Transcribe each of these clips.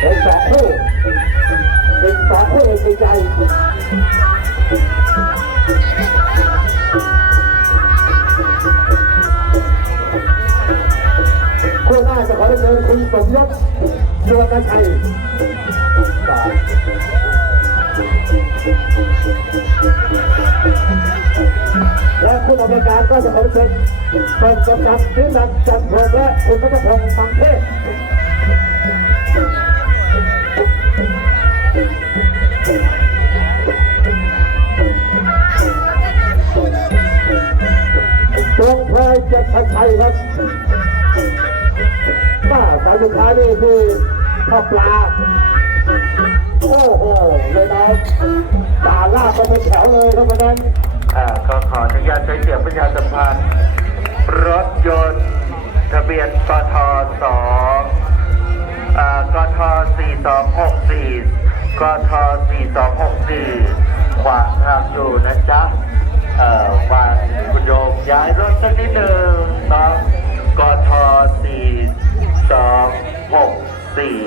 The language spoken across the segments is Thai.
เป็นสองคู่เป็นสองคู่เอกใจคู่หน้าจะขอได้เชิญคุณสมยศโยกชัยและผู้บริการก็จะขอเชิญเป็นกำลังที่นักจัดโปรและคุณพัฒพงศ์มังเทพ ตรงพายเจ็ดพันชัยครับป้าสายสุดท้ายนี่คือข้าปลา โอ้โห เลยนะตาลากไปเป็นแถวเลยครับวันนั้นอ่าก็ขออนุญาตใช้เสียงประชาสัมพันธ์ รถยนต์ ทะเบียนกทสองอ่ากทสี่สองห กทสี่สองหกสี่ขวางทางอยู่นะจ๊ะ เอ่อวางคุณโยมย้ายรถสักนิดหนึ่งเนาะกทสี่สองหกสี่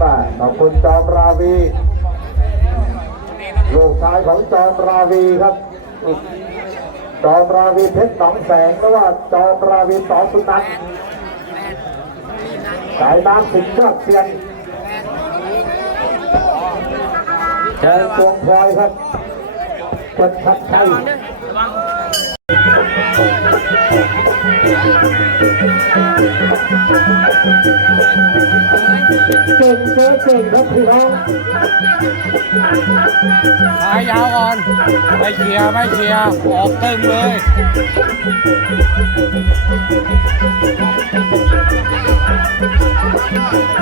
ป้าขอบคุณจอมราวี ลูกชายของจอมราวีครับ จอมราวีเพชรหนองแสงหรือว่าจอมราวีสอสุนันสายน้ำสิงห์ยอดเซียนแทนตวงพลอยครับจัดชัดชัย เก่งเจอเก่งครับพี่น้องขายาวก่อน ไม่เคลียร์ไม่เคลียร์ออกตึงเลย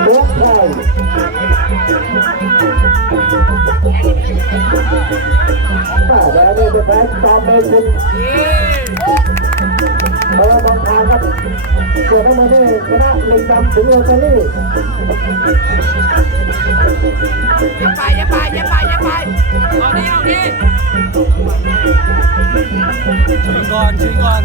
ตวงพลอยป้าแดงนี่เป็นแฟนจอมเมชิน เออบางทางครับเกิดมาได้คณะเล็งดำถึงโรตารี่อย่าไปอย่าไปอย่าไปอย่าไปเอาดิเอาดิชิงก่อนชิงก่อน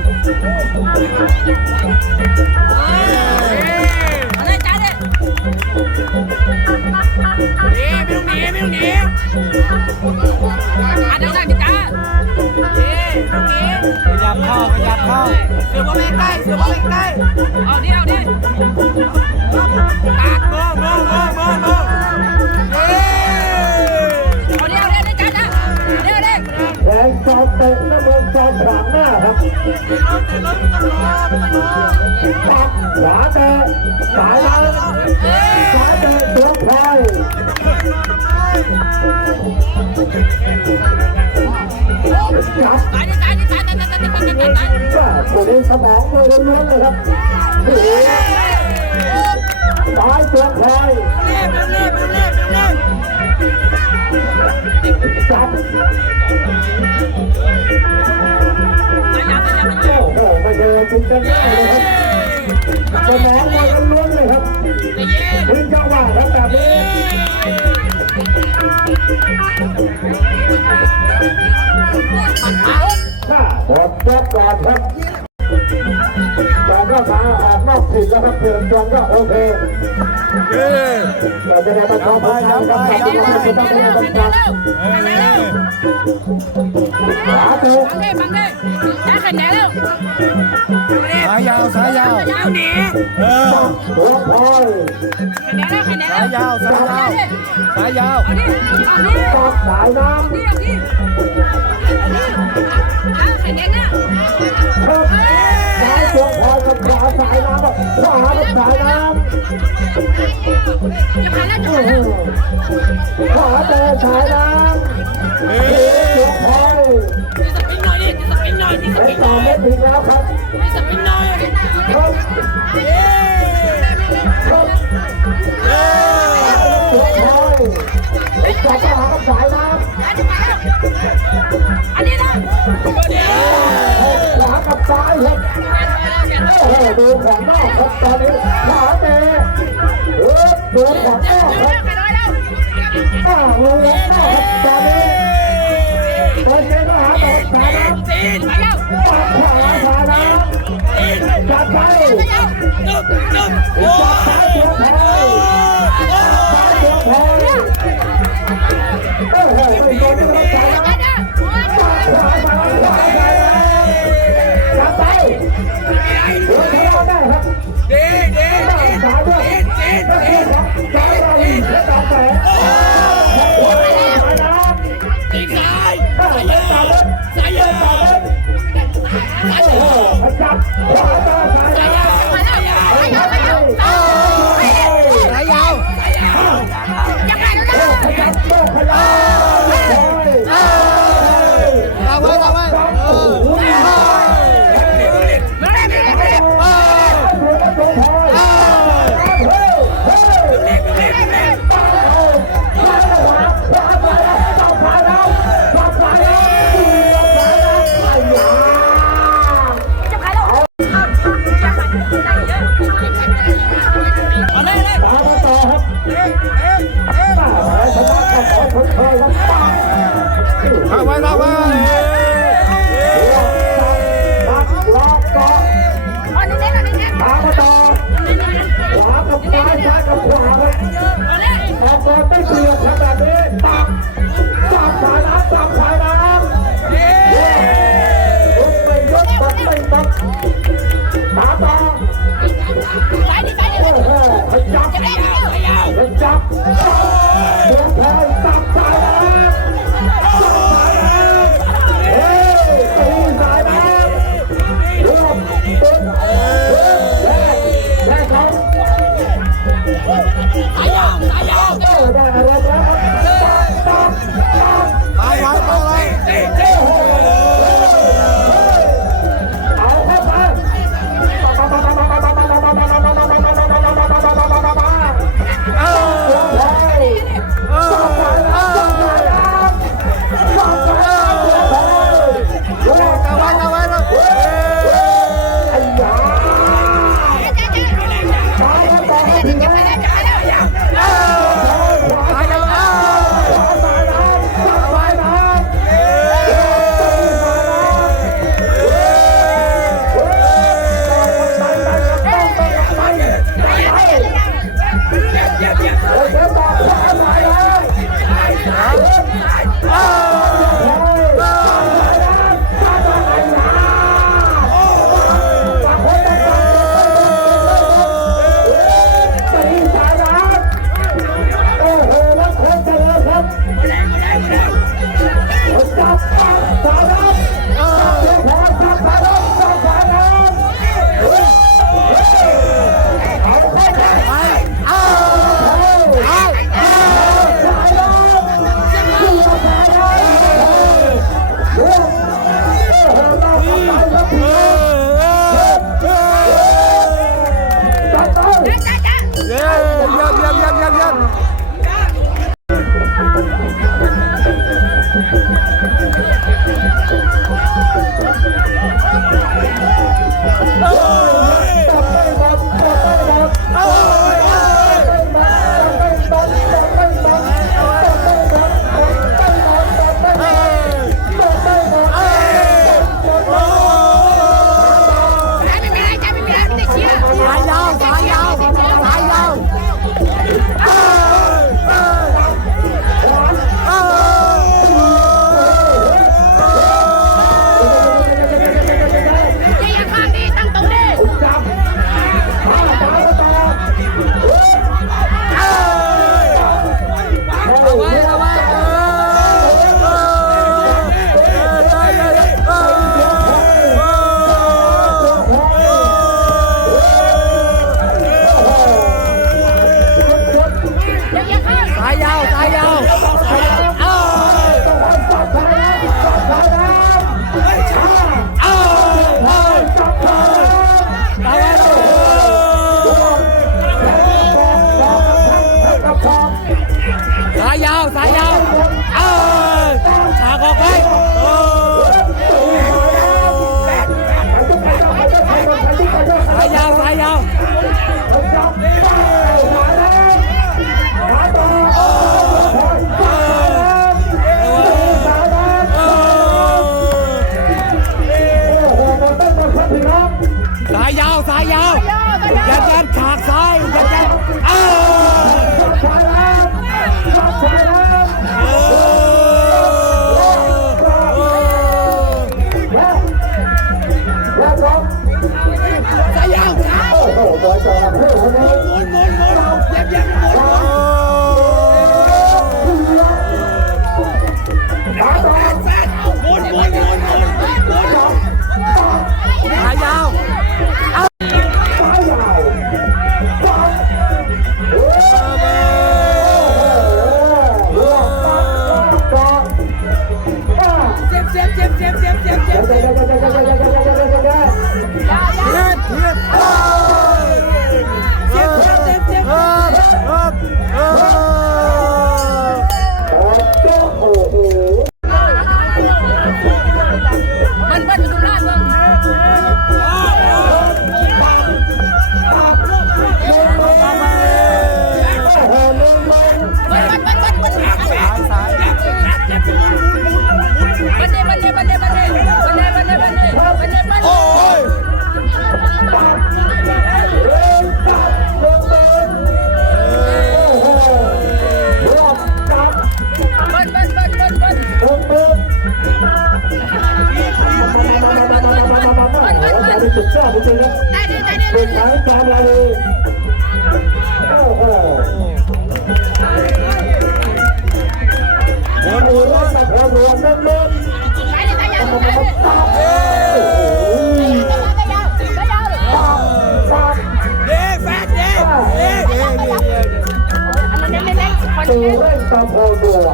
ข้าขยับเข้าเสือมาใกล้เสือมาใกล้เอาดิเอาดิตากโม่โม่โม่โม่โม่เอาดิเอาดิจ้าจ้าเดี๋ยวเดี๋ยวแดงจอมเตะน้ำเงินจอมขวางหน้าครับปักขวาเตะสายหลังสายเตะตวงพลอย มีสมองมือล้วนเลยครับนี่สายตัวคอยจับตายยาวตายโอ้โหไม่เคยจริงจังเลยครับสมองมือล้วนเลยครับใจเย็นถึงจังหวะครับแบบนี้มันเอาถ้าหมดยกก่อนครับ มก็มาออกนอกถิ่นแล้วครับเพื่อนจอมก็โอเคเย้เราจะได้มาทำผลงานกับทางที่เราจะต้องได้บรรจับเอ้ยขวาเตะบังเลยบังเลยจ้าขันแดงแล้วสายยาวสายยาวยาวหนีเออตัวพลอยขันแดงแล้วขันแดงสาแล้ยวยาวสายยาวสายยาวเอาดิเอาดิจับสายน้เอาดิเอา ดิเอาขันแดงแล้วำครับสายตัวพลอยกับขวาสายน้ำขวากับสายน้ำอื้ผ่าอนแล้วหือขวาเตะสายน้เอ้ำยวพลอย โอ้โหตอนนี้โอเคก็หาตกสาน้ำตีนปัดขวาสาน้ำจับไปจับไปตัวแพ้ตัวแพ้โอ้โหตัวนี้รับสาน้ำ Yeah. 아! สายยาวสายยาวโอ้โหบอลจอมหมุนหมุนหมุนหมุนยับยับหมุนหมุนาลีโอ้โหวันนี้รัตพลรวมเล่นเล่นตับโอ้โหตับตับเด้แฟนเด้เด้เด้เด้ตูเร่งตะโพตัว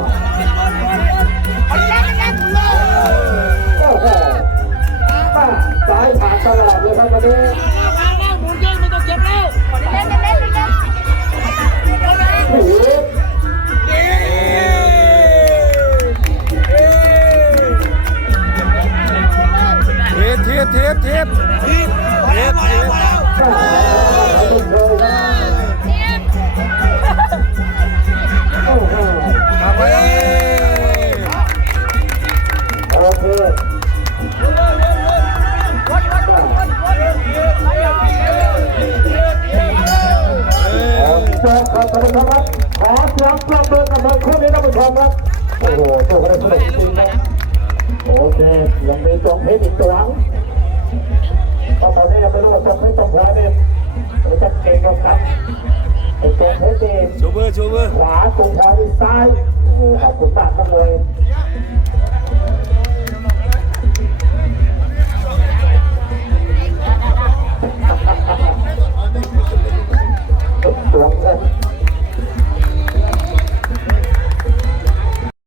ตอนนี้ยังไม่รู้ว่าตรงเพชรตรงขวาเนี่ยเราจะเก่งกันไอ้ตรงเพชรเองชูมือชูมือขวาตรงขวาที่ซ้ายโอ้โหขอบคุณมากครับมวย